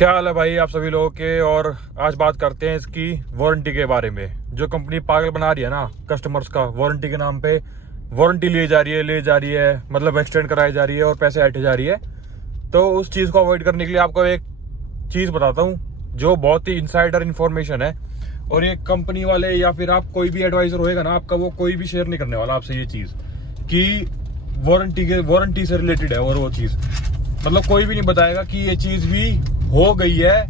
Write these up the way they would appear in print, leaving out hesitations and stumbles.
क्या हाल है भाई आप सभी लोगों के। और आज बात करते हैं इसकी वारंटी के बारे में। जो कंपनी पागल बना रही है ना कस्टमर्स का, वारंटी के नाम पे वारंटी ले जा रही है मतलब एक्सटेंड कराई जा रही है और पैसे ऐंठे जा रही है। तो उस चीज़ को अवॉइड करने के लिए आपको एक चीज़ बताता हूँ जो बहुत ही इनसाइडर इन्फॉर्मेशन है। और ये कंपनी वाले या फिर आप कोई भी एडवाइजर होएगा ना आपका, वो कोई भी शेयर नहीं करने वाला आपसे ये चीज़ कि वारंटी से रिलेटेड है। और वो चीज़ मतलब कोई भी नहीं बताएगा कि ये चीज़ भी हो गई है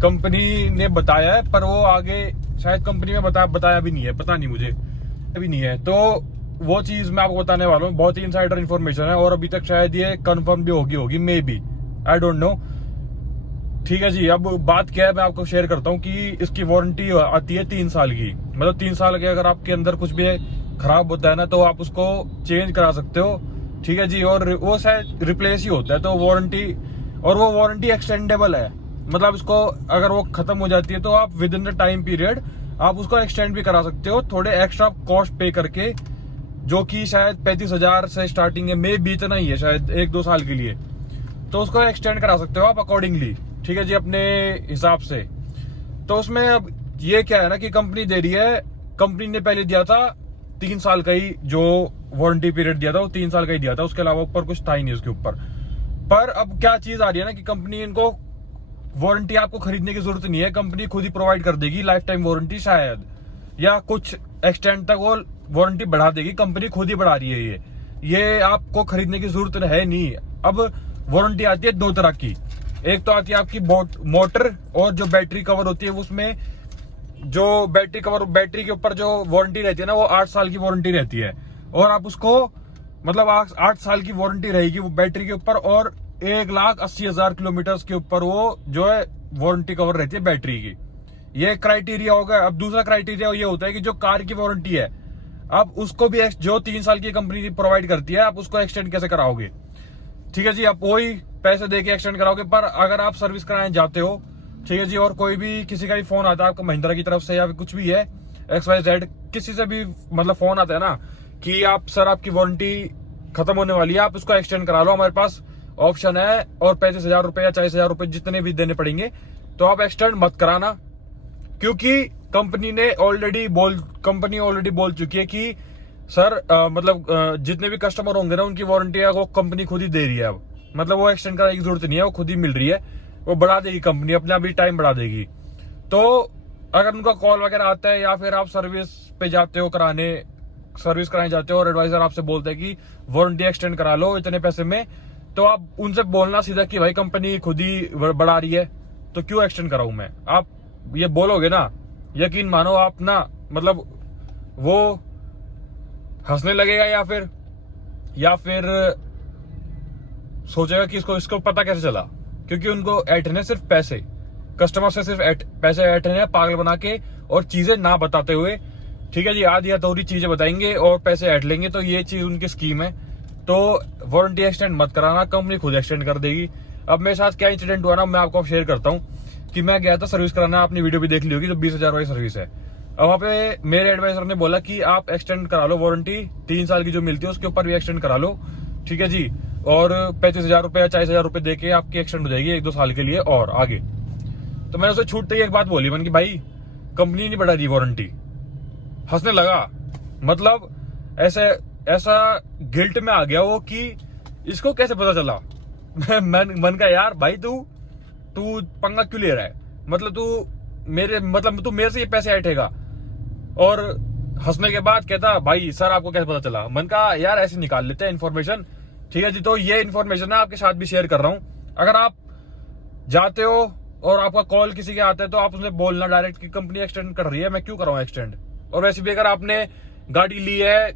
कंपनी ने बताया है, पर वो आगे शायद कंपनी में बताया भी नहीं है, पता नहीं मुझे भी नहीं है। तो वो चीज मैं आपको बताने वाला हूँ, बहुत ही इनसाइडर इन्फॉर्मेशन है और अभी तक शायद ये कंफर्म भी होगी may be, I don't know. ठीक है जी, अब बात क्या है मैं आपको शेयर करता हूँ कि इसकी वारंटी आती है 3 साल की। मतलब 3 साल के अगर आपके अंदर कुछ भी खराब होता है ना तो आप उसको चेंज करा सकते हो। ठीक है जी, और वो शायद रिप्लेस ही होता है तो वारंटी, और वो वारंटी एक्सटेंडेबल है। मतलब इसको अगर वो खत्म हो जाती है तो आप with in the time period आप उसको एक्सटेंड भी करा सकते हो, थोड़े एक्स्ट्रा कॉस्ट पे करके, जो कि शायद 35,000 से स्टार्टिंग है, मे बी इतना ही है शायद 1-2 साल के लिए। तो उसको एक्सटेंड करा सकते हो आप अकॉर्डिंगली, ठीक है जी, अपने हिसाब से। तो उसमें अब ये क्या है ना कि कंपनी दे रही है, कंपनी ने पहले दिया था 3 साल का ही जो वारंटी पीरियड दिया था वो 3 साल का ही दिया था, उसके अलावा ऊपर कुछ था ही नहीं उसके ऊपर। पर अब क्या चीज आ रही है ना कि कंपनी इनको वारंटी आपको खरीदने की जरूरत नहीं है, कंपनी खुद ही प्रोवाइड कर देगी लाइफ टाइम वारंटी शायद, या कुछ एक्सटेंड तक वो वारंटी बढ़ा देगी, कंपनी खुद ही बढ़ा रही है ये आपको खरीदने की जरूरत है नहीं। अब वारंटी आती है 2 तरह की, एक तो आती है आपकी मोटर, और जो बैटरी कवर होती है उसमें जो बैटरी के ऊपर जो वारंटी रहती है ना वो 8 साल की वारंटी रहती है। और आप उसको मतलब 8 साल की वारंटी रहेगी वो बैटरी के ऊपर, और 1,80,000 किलोमीटर के ऊपर वो जो है वारंटी कवर रहती है बैटरी की। ये क्राइटेरिया होगा। अब दूसरा क्राइटेरिया ये होता है कि जो कार की वारंटी है, अब उसको भी जो 3 साल की कंपनी प्रोवाइड करती है, आप उसको एक्सटेंड कैसे कराओगे? ठीक है जी, आप वही पैसे देके एक्सटेंड कराओगे। पर अगर आप सर्विस कराने जाते हो, ठीक है जी, और कोई भी किसी का भी फोन आता है आपको महिंद्रा की तरफ से या फिर कुछ भी है XYZ, किसी से भी मतलब फोन आता है ना कि आप सर आपकी वारंटी खत्म होने वाली है, आप उसको एक्सटेंड करा लो, हमारे पास ऑप्शन है, और 35,000 रुपए या 40,000 रुपए जितने भी देने पड़ेंगे, तो आप एक्सटेंड मत कराना। क्योंकि कंपनी ऑलरेडी बोल चुकी है कि सर जितने भी कस्टमर होंगे ना उनकी वारंटी है वो कंपनी खुद ही दे रही है। अब मतलब वो एक्सटेंड कराने की जरूरत नहीं है, वो खुद ही मिल रही है, वो बढ़ा देगी कंपनी, अपने आप ही टाइम बढ़ा देगी। तो अगर उनका कॉल वगैरह आता है या फिर आप सर्विस पे जाते हो सर्विस कराने जाते हो और एडवाइजर आपसे बोलते हैं कि वारंटी एक्सटेंड करा लो इतने पैसे में, तो आप उनसे बोलना सीधा कि भाई कंपनी खुद ही बढ़ा रही है तो क्यों एक्सटेंड कराऊं मैं। आप ये बोलोगे ना, यकीन मानो आप ना, मतलब वो हंसने लगेगा या फिर सोचेगा कि इसको पता कैसे चला, क्योंकि उनको ऐंठने सिर्फ पैसे, कस्टमर से सिर्फ पैसे ऐंठने पागल बना के और चीजें ना बताते हुए। ठीक है जी, आधी अधूरी चीजें बताएंगे और पैसे ऐंठ लेंगे, तो ये चीज उनकी स्कीम है। तो वारंटी एक्सटेंड मत कराना, कंपनी खुद एक्सटेंड कर देगी। अब मेरे साथ क्या इंसिडेंट हुआ ना, मैं आपको शेयर करता हूँ कि मैं गया था सर्विस कराना, आपने वीडियो भी देख ली होगी, जो 20,000 वाली सर्विस है। अब वहाँ पे मेरे एडवाइजर ने बोला कि आप एक्सटेंड करा लो वारंटी, 3 साल की जो मिलती है उसके ऊपर भी एक्सटेंड करा लो, ठीक है जी, और 35,000 रुपए या 40,000 रुपए देके आपकी एक्सटेंड हो जाएगी 1-2 साल के लिए और आगे। तो मैंने उसे छूटते ही एक बात बोली, मैंने कि भाई कंपनी नहीं बढ़ा रही वारंटी। हंसने लगा, मतलब ऐसा गिल्ट में आ गया वो कि इसको कैसे पता चला। मन का यार भाई तू पंगा क्यों ले रहा है, मतलब तू मेरे से ये पैसे ऐंठेगा। और हंसने के बाद कहता भाई सर आपको कैसे पता चला। मन का यार ऐसे निकाल लेते हैं इन्फॉर्मेशन, ठीक है जी। तो ये इन्फॉर्मेशन है आपके साथ भी शेयर कर रहा हूं। अगर आप जाते हो और आपका कॉल किसी के आता है तो आप उसे बोलना डायरेक्ट कि कंपनी एक्सटेंड कर रही है, मैं क्यों कराऊं एक्सटेंड। और वैसे भी अगर आपने गाड़ी ली है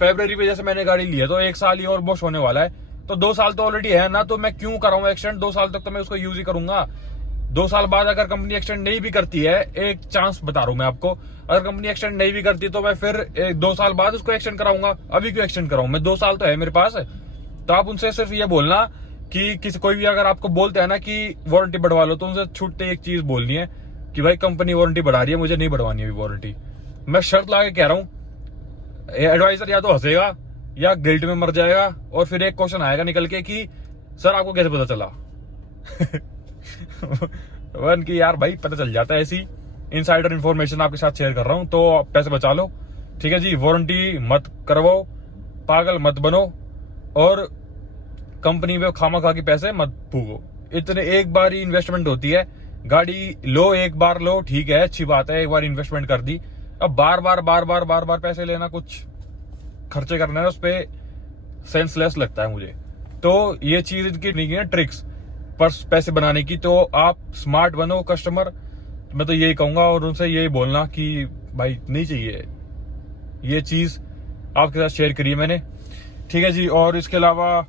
फरवरी में, जैसे मैंने गाड़ी ली है, तो 1 साल ही ऑलमोस्ट होने वाला है, तो 2 साल तो ऑलरेडी है ना, तो मैं क्यों कराऊं एक्सटेंड। 2 साल तक तो मैं उसको यूज ही करूंगा। 2 साल बाद अगर कंपनी एक्सटेंड नहीं भी करती है, एक चांस बता रहा हूं मैं आपको, अगर कंपनी एक्सटेंड नहीं भी करती तो मैं फिर 2 साल बाद उसको एक्सटेंड कराऊंगा। अभी क्यों एक्सटेंड कराऊं मैं, 2 साल तो है मेरे पास। तो आप उनसे सिर्फ ये बोलना कि कोई भी अगर आपको बोलते हैं ना कि वारंटी बढ़वा लो, तो उनसे छूटते एक चीज बोलनी है कि भाई कंपनी वारंटी बढ़ा रही है, मुझे नहीं बढ़वानी अभी वारंटी। मैं शर्त ला के कह रहा हूं, एडवाइजर या तो हंसेगा या गिल्ट में मर जाएगा, और फिर एक क्वेश्चन आएगा निकल के कि सर आपको कैसे पता चला? वन की यार भाई पता चल जाता है, ऐसी इनसाइडर इन्फॉर्मेशन आपके साथ शेयर कर रहा हूं, तो आप पैसे बचा लो। ठीक है जी, वारंटी मत करवाओ, पागल मत बनो, और कंपनी में खामा खा के पैसे मत फूको। इतने एक बार ही इन्वेस्टमेंट होती है, गाड़ी लो एक बार लो, ठीक है अच्छी बात है, एक बार इन्वेस्टमेंट कर दी, अब बार बार पैसे लेना, कुछ खर्चे करना है उस पर सेंसलेस लगता है मुझे। तो ये चीज इनकी नहीं है ट्रिक्स पर पैसे बनाने की, तो आप स्मार्ट बनो कस्टमर, मैं तो यही कहूंगा, और उनसे यही बोलना कि भाई नहीं चाहिए ये चीज, आपके साथ शेयर करी मैंने। ठीक है जी, और इसके अलावा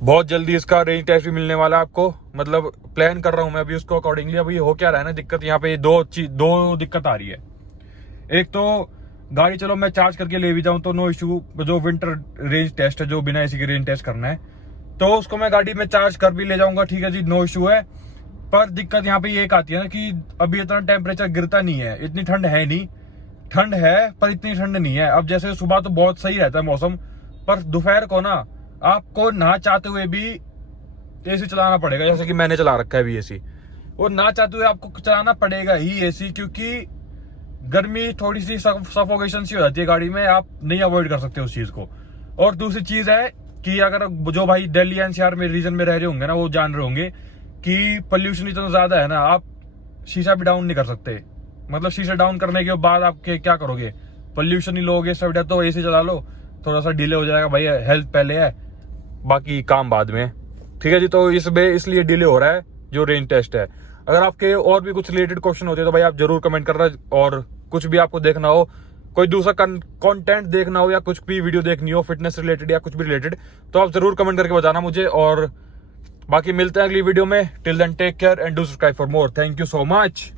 बहुत जल्दी इसका रेंज टेस्ट भी मिलने वाला है आपको, मतलब प्लान कर रहा हूं मैं अभी उसको अकॉर्डिंगली। अभी हो क्या रहा है ना, दिक्कत यहाँ पे दो दिक्कत आ रही है। एक तो गाड़ी चलो मैं चार्ज करके ले भी जाऊं तो नो इशू, जो विंटर रेंज टेस्ट है, जो बिना एसी की रेंज टेस्ट करना है, तो उसको मैं गाड़ी में चार्ज कर भी ले जाऊंगा, ठीक है जी नो इशू है। पर दिक्कत यहाँ पे ये एक आती है ना कि अभी इतना टेम्परेचर गिरता नहीं है, इतनी ठंड है नहीं, ठंड है पर इतनी ठंड नहीं है। अब जैसे सुबह तो बहुत सही रहता है मौसम, पर दोपहर को ना आपको ना चाहते हुए भी एसी चलाना पड़ेगा, जैसे कि मैंने चला रखा है अभी एसी, वो ना चाहते हुए आपको चलाना पड़ेगा ही एसी, क्योंकि गर्मी थोड़ी सी सफोकेशन सी हो जाती है गाड़ी में, आप नहीं अवॉइड कर सकते उस चीज को। और दूसरी चीज है कि अगर जो भाई दिल्ली एनसीआर में रीजन में रह रहे होंगे ना, वो जान रहे होंगे कि पोल्यूशन इतना ज्यादा है ना, आप शीशा भी डाउन नहीं कर सकते। मतलब शीशा डाउन करने के बाद आप क्या करोगे, पोल्यूशन ही लोगे, सब तो एसी चला लो, थोड़ा सा डिले हो जाएगा भाई, हेल्थ पहले है बाकी काम बाद में। ठीक है जी, तो इसलिए डिले हो रहा है जो रेंज टेस्ट है। अगर आपके और भी कुछ रिलेटेड क्वेश्चन होते हैं तो भाई आप जरूर कमेंट करना, और कुछ भी आपको देखना हो, कोई दूसरा कंटेंट देखना हो या कुछ भी वीडियो देखनी हो फिटनेस रिलेटेड या कुछ भी रिलेटेड, तो आप जरूर कमेंट करके बताना मुझे। और बाकी मिलते हैं अगली वीडियो में, till then take care and do subscribe for more. Thank you so much.